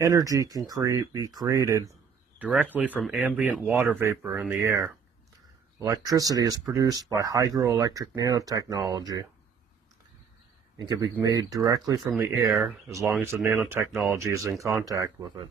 Energy can be created directly from ambient water vapor in the air. Electricity is produced by hygroelectric nanotechnology and can be made directly from the air as long as the nanotechnology is in contact with it.